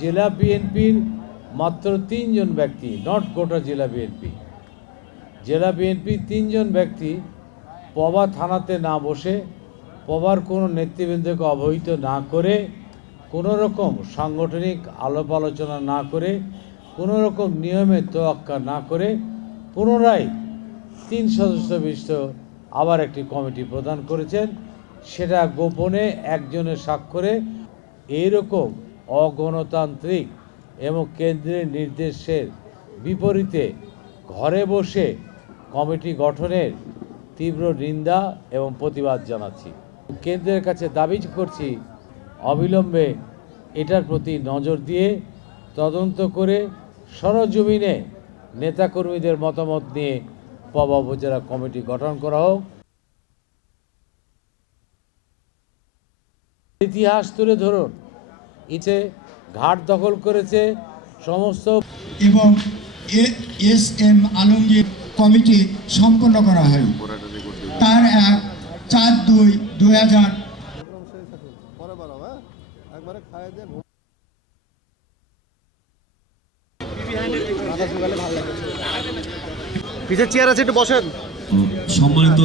জেলা বিএনপির মাত্র 3 জন ব্যক্তি, নট গোটা জেলা বিএনপি, জেলা বিএনপি 3 জন ব্যক্তি পবা থানাতে না বসে, পবার কোনো নেতৃবৃন্দকে অবহিত না করে, কোনো রকম সাংগঠনিক আলাপ আলোচনা না করে, কোনো রকম নিয়মের তোয়াক্কা না করে পুনরায় 3 সদস্য বিশিষ্ট আবার একটি কমিটি প্রদান করেছেন। সেটা গোপনে একজনের স্বাক্ষরে এইরকম অগণতান্ত্রিক এবং কেন্দ্রের নির্দেশের বিপরীতে ঘরে বসে কমিটি গঠনের তীব্র নিন্দা এবং প্রতিবাদ জানাচ্ছি। কেন্দ্রের কাছে দাবি করছি অবিলম্বে এটার প্রতি নজর দিয়ে তদন্ত করে সরজমিনে নেতাকর্মীদের মতামত নিয়ে পবা উপজেলা কমিটি গঠন করা হোক। ইতিহাস তুলে ধরুন, ইচ্ছে ঘাট দখল করেছে সমস্ত এবং এস.এম. আলমগীর কমিটি সম্পন্ন করা হয়। তার 4/2/2000 পিছের চেয়ার আছে, একটু বসেন। সম্মানিত